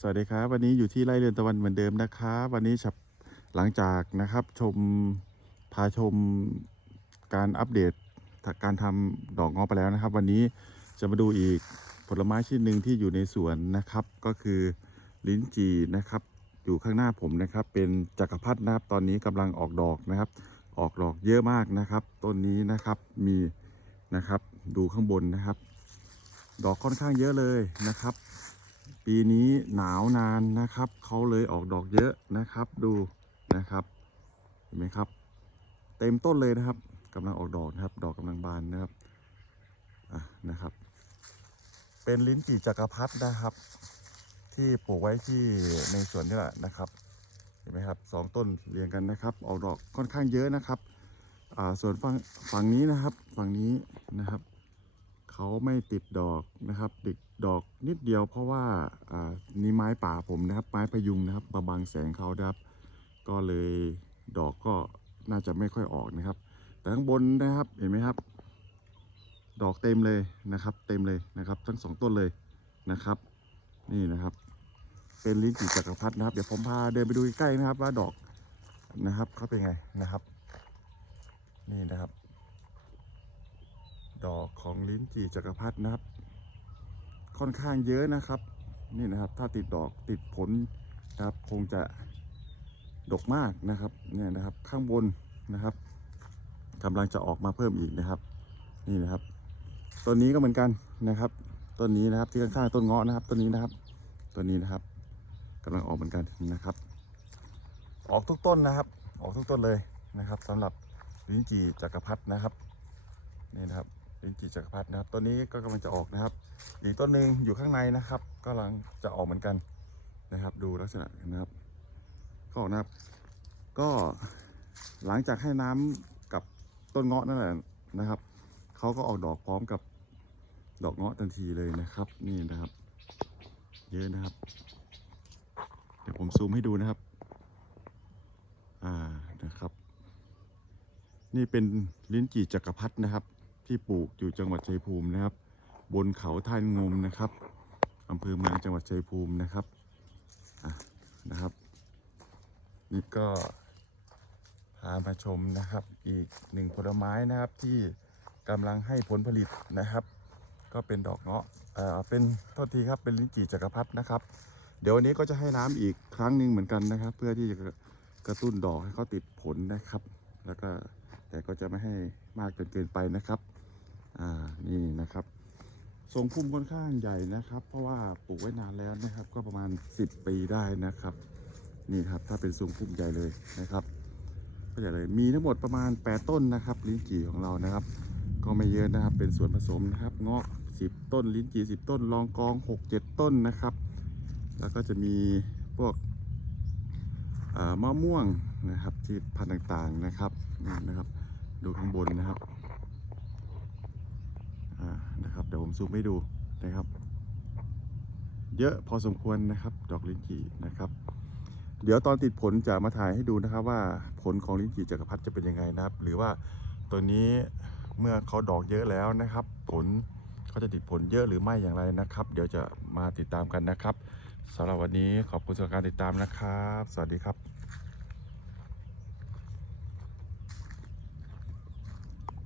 สวัสดีครับ วันนี้อยู่ที่ไร่เรือนตะวันเหมือนเดิมนะครับ วันนี้ฉับหลังจากนะครับชมพาชมการอัปเดตการทำดอกงอไปแล้วนะครับ วันนี้จะมาดูอีกผลไม้ชนิดหนึ่งที่อยู่ในสวนนะครับ ก็คือลิ้นจี่นะครับ อยู่ข้างหน้าผมนะครับ เป็นจักรพรรดินะครับ ตอนนี้กำลังออกดอกนะครับ ออกดอกเยอะมากนะครับ ต้นนี้นะครับมีนะครับ ดูข้างบนนะครับ ดอกค่อนข้างเยอะเลยนะครับ ปีนี้หนาวนานนะครับเขาเลยออกดอกเยอะนะครับดูนะครับเห็นไหมครับ เต็มต้นเลยนะครับกำลังออกดอกนะครับ ดอกกำลังบานนะครับอะนะครับ เป็นลิ้นจี่จักรพรรดินะครับ ที่ปลูกไว้ที่ในสวนนี่แหละนะครับเห็นไหมครับสองต้นเรียงกันนะครับ ออกดอกค่อนข้างเยอะนะครับอ่าส่วนฝั่งฝั่งนี้นะครับฝั่งนี้นะครับ เขาไม่ติดดอกนะครับติดดอกนิดเดียวเพราะว่าอ่านี่ไม้ป่าผมนะครับ ไม้พยุงนะครับมาบังแสงเขานะครับ ก็เลยดอกก็น่าจะไม่ค่อยออกนะครับ แต่ข้างบนนะครับเห็นไหมครับ ดอกเต็มเลยนะครับ เต็มเลยนะครับ ทั้งสองต้นเลยนะครับ นี่นะครับ เป็นลิ้นจี่จักรพรรดินะครับ เดี๋ยวผมพาเดินไปดูใกล้ๆนะครับ ว่าดอกนะครับเขาเป็นไงนะครับ นี่นะครับ ดอกของลิ้นจี่จักรพรรดินะครับ ค่อนข้างเยอะนะครับ นี่นะครับ ถ้าติดดอกติดผลนะครับ คงจะดกมากนะครับ เนี่ยนะครับ ข้างบนนะครับกำลังจะออกมาเพิ่มอีกนะครับ นี่นะครับต้นนี้ก็เหมือนกันนะครับต้นนี้นะครับที่ข้างๆต้นเงาะนะครับต้นนี้นะครับต้นนี้นะครับกำลังออกเหมือนกันนะครับ ออกทุกต้นนะครับ ออกทุกต้นเลยนะครับสำหรับลิ้นจี่จักรพรรดินะครับนี่นะครับ ลิ้นจี่จักรพรรดินะครับต้นนี้ก็กำลังจะออกนะครับ อีกต้นหนึ่งอยู่ข้างในนะครับก็กำลังจะออกเหมือนกันนะครับ ดูลักษณะนะครับ ก็ออกนะครับ ก็หลังจากให้น้ำกับต้นเงาะนั่นแหละนะครับเขาก็ออกดอกพร้อมกับดอกเงาะทันทีเลยนะครับ นี่นะครับ เยอะนะครับ เดี๋ยวผมซูมให้ดูนะครับ อ่านะครับ นี่เป็นลิ้นจี่จักรพรรดินะครับ ที่ปลูกอยู่จังหวัดชัยภูมินะครับ บนเขาท่านงมนะครับอำเภอเมืองจังหวัดชัยภูมินะครับะนะครับ นี่ก็พามาชมนะครับ อีกหนึ่งผลไม้นะครับที่กำลังให้ผลผลิตนะครับ ก็เป็นดอกเงาะเอ่อเป็นโทษทีครับเป็นลิ้นจี่จักรพรรดินะครับ เดี๋ยววันนี้ก็จะให้น้ำอีกครั้งหนึ่งเหมือนกันนะครับ เพื่อที่จะกระตุ้นดอกให้เขาติดผลนะครับ แล้วก็ แต่ก็จะไม่ให้มากจนเกินไปนะครับ อ่า นี่นะครับ ทรงพุ่มค่อนข้างใหญ่นะครับ เพราะว่าปลูกไว้นานแล้วนะครับ ก็ประมาณ 10 ปีได้นะครับ นี่ครับ ถ้าเป็นทรงพุ่มใหญ่เลยนะครับ ก็ใหญ่เลย มีทั้งหมดประมาณ 8 ต้นนะครับลิ้นจี่ของเรานะครับ ก็ไม่เยอะนะครับ เป็นส่วนผสมนะครับเงาะ10 ต้น ลิ้นจี่10 ต้น รองกอง 6-7 ต้นนะครับ แล้วก็จะมีพวกมะม่วงนะครับที่พันธุ์ต่างๆนะครับนี่นะครับ ดูข้างบนนะครับอ่านะครับ เดี๋ยวผมซูมให้ดูนะครับ เยอะพอสมควรนะครับ ดอกลิ้นจี่นะครับ เดี๋ยวตอนติดผลจะมาถ่ายให้ดูนะครับ ว่าผลของลิ้นจี่จักรพรรดิจะเป็นยังไงนะครับ หรือว่าตัวนี้เมื่อเขาดอกเยอะแล้วนะครับ ผลเขาจะติดผลเยอะหรือไม่อย่างไรนะครับ เดี๋ยวจะมาติดตามกันนะครับสำหรับวันนี้ขอบคุณสำหรับการติดตามนะครับ สวัสดีครับ